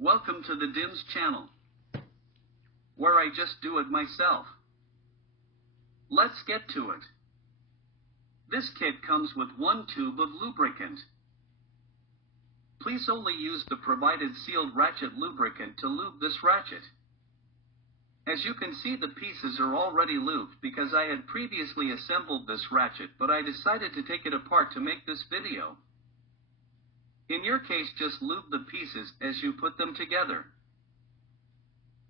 Welcome to the D.I.M-s channel, where I just do it myself. Let's get to it. This kit comes with one tube of lubricant. Please only use the provided sealed ratchet lubricant to lube this ratchet. As you can see, the pieces are already lubed because I had previously assembled this ratchet, but I decided to take it apart to make this video. In your case, just lube the pieces as you put them together.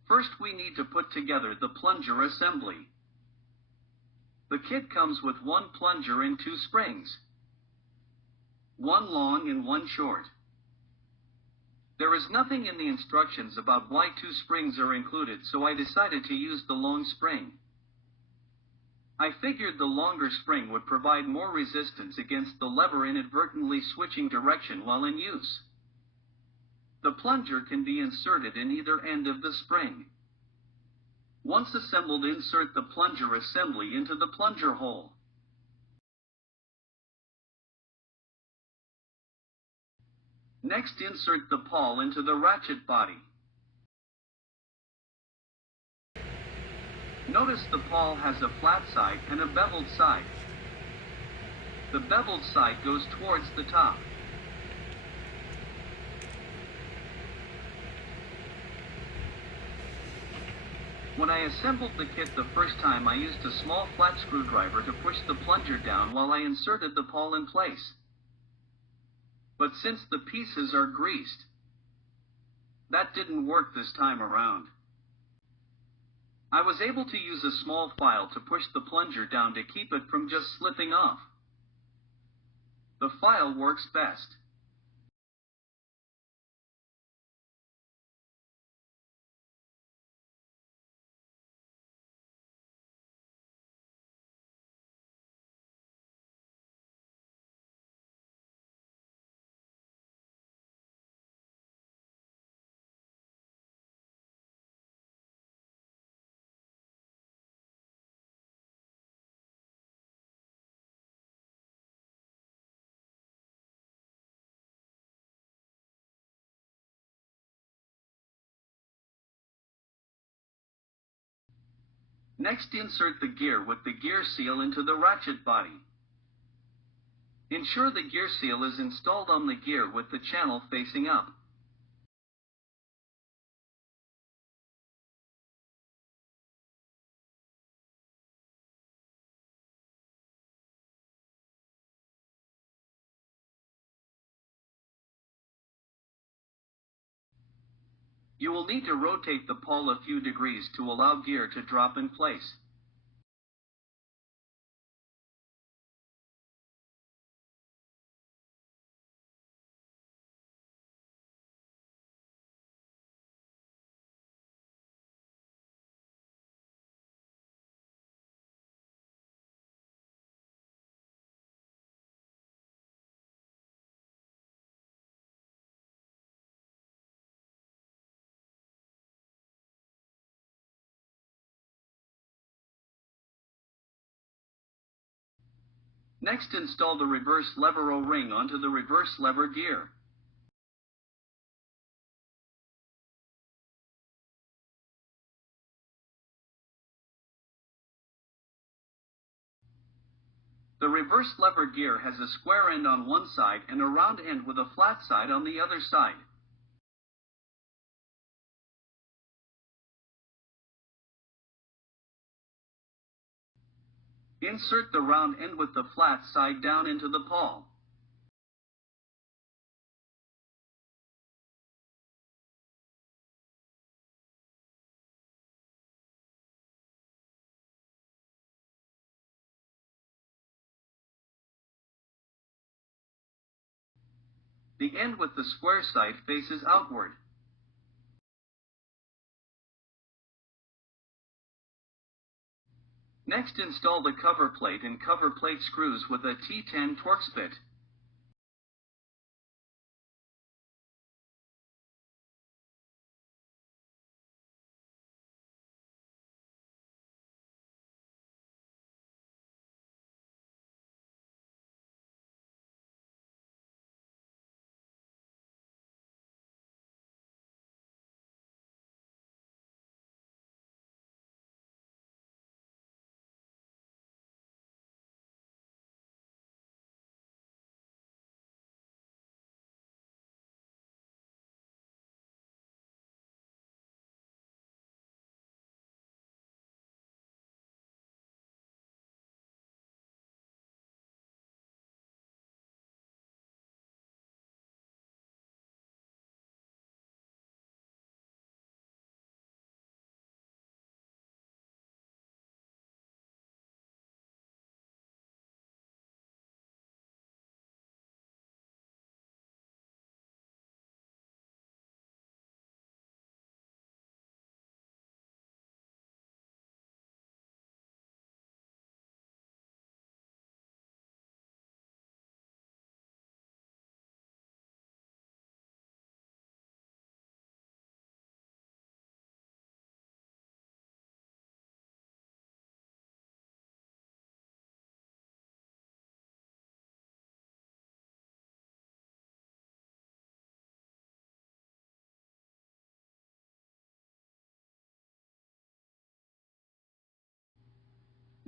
First, we need to put together the plunger assembly. The kit comes with one plunger and two springs, one long and one short. There is nothing in the instructions about why two springs are included, so I decided to use the long spring. I figured the longer spring would provide more resistance against the lever inadvertently switching direction while in use. The plunger can be inserted in either end of the spring. Once assembled, insert the plunger assembly into the plunger hole. Next, insert the pawl into the ratchet body. Notice the pawl has a flat side and a beveled side. The beveled side goes towards the top. When I assembled the kit the first time, I used a small flat screwdriver to push the plunger down while I inserted the pawl in place. But since the pieces are greased, that didn't work this time around. I was able to use a small file to push the plunger down to keep it from just slipping off. The file works best. Next, insert the gear with the gear seal into the ratchet body. Ensure the gear seal is installed on the gear with the channel facing up. You will need to rotate the pawl a few degrees to allow gear to drop in place. Next, install the reverse lever O-ring onto the reverse lever gear. The reverse lever gear has a square end on one side and a round end with a flat side on the other side. Insert the round end with the flat side down into the pawl. The end with the square side faces outward. Next, install the cover plate and cover plate screws with a T10 Torx bit.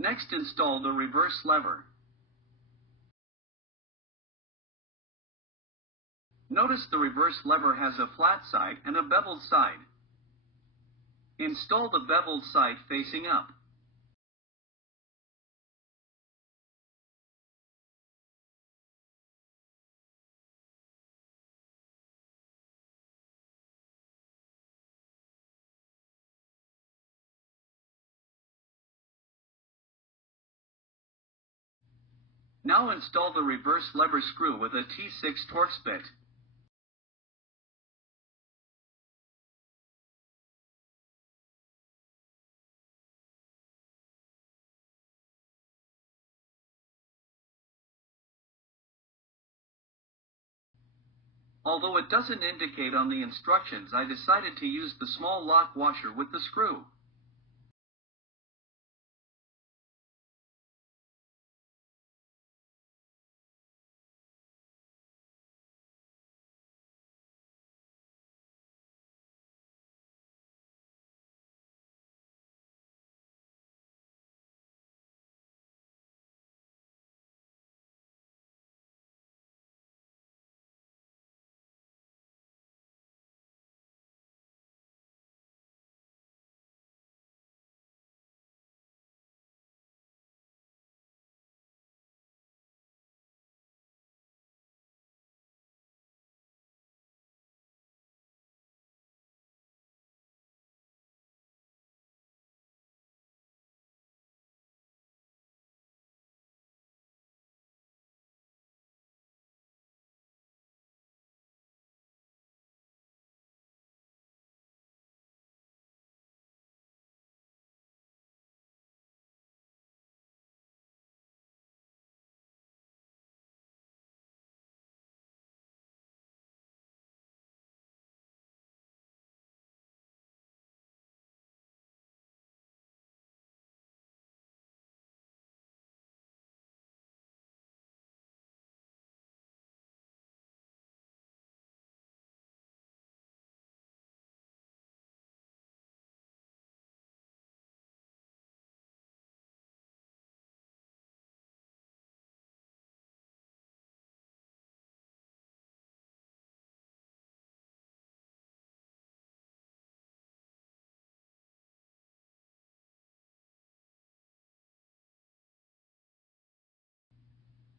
Next, install the reverse lever. Notice the reverse lever has a flat side and a beveled side. Install the beveled side facing up. Now install the reverse lever screw with a T6 Torx bit. Although it doesn't indicate on the instructions, I decided to use the small lock washer with the screw.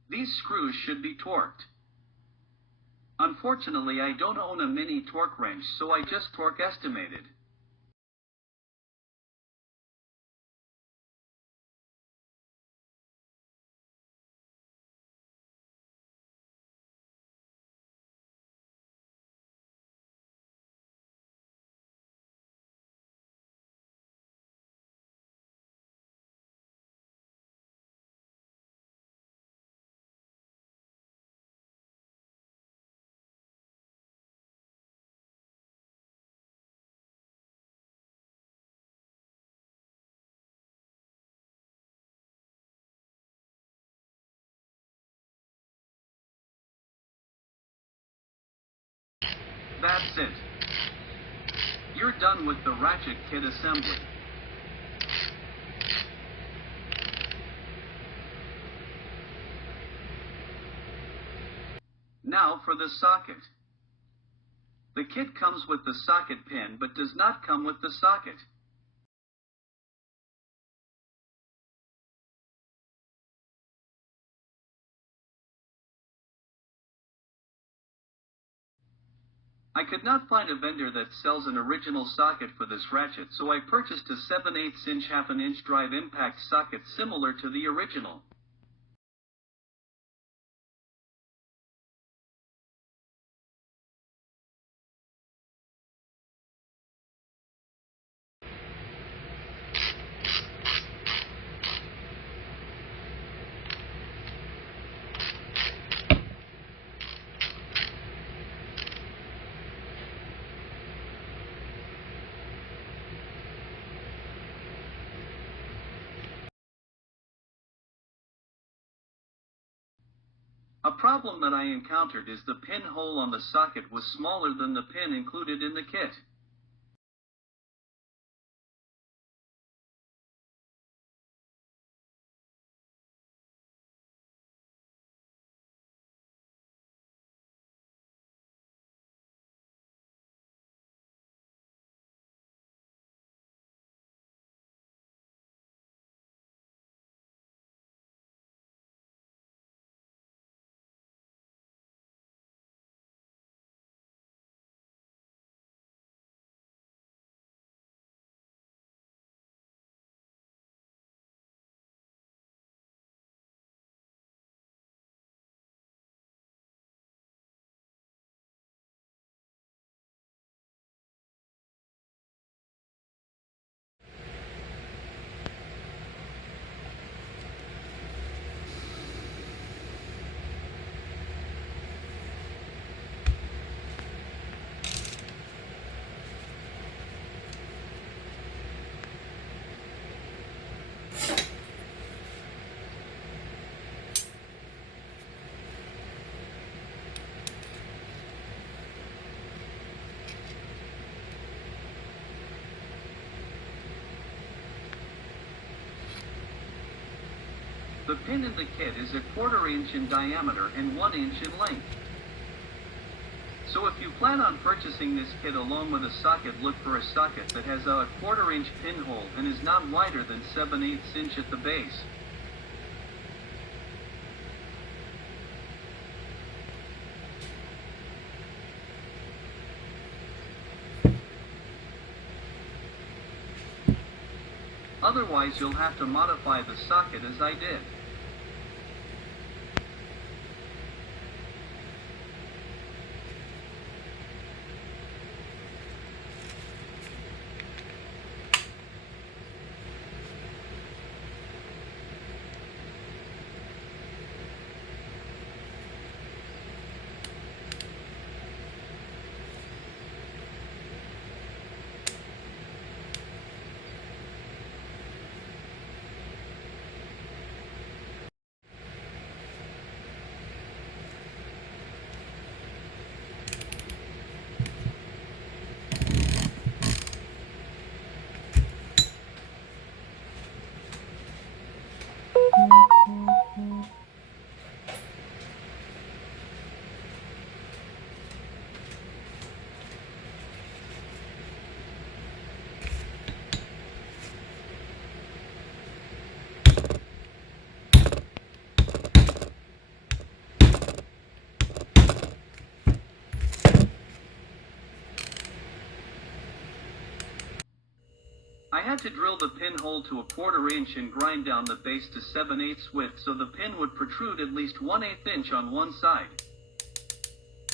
These screws should be torqued. Unfortunately, I don't own a mini torque wrench, so I just torque estimated. That's it. You're done with the ratchet kit assembly. Now for the socket. The kit comes with the socket pin but does not come with the socket. I could not find a vendor that sells an original socket for this ratchet, so I purchased a 7/8 inch 1/2 inch drive impact socket similar to the original. A problem that I encountered is the pinhole on the socket was smaller than the pin included in the kit. The pin in the kit is a 1/4 inch in diameter and 1 inch in length. So if you plan on purchasing this kit along with a socket, look for a socket that has a 1/4 inch pinhole and is not wider than 7/8 inch at the base. Otherwise you'll have to modify the socket as I did. I had to drill the pinhole to a 1/4 inch and grind down the base to 7/8 width so the pin would protrude at least 1/8 inch on one side.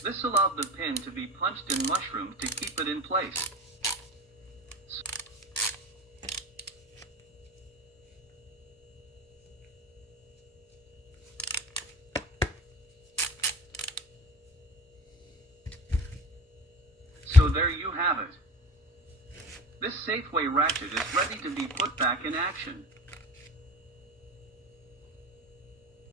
This allowed the pin to be punched and mushroomed to keep it in place. So there you have it. This Safway ratchet is ready to be put back in action.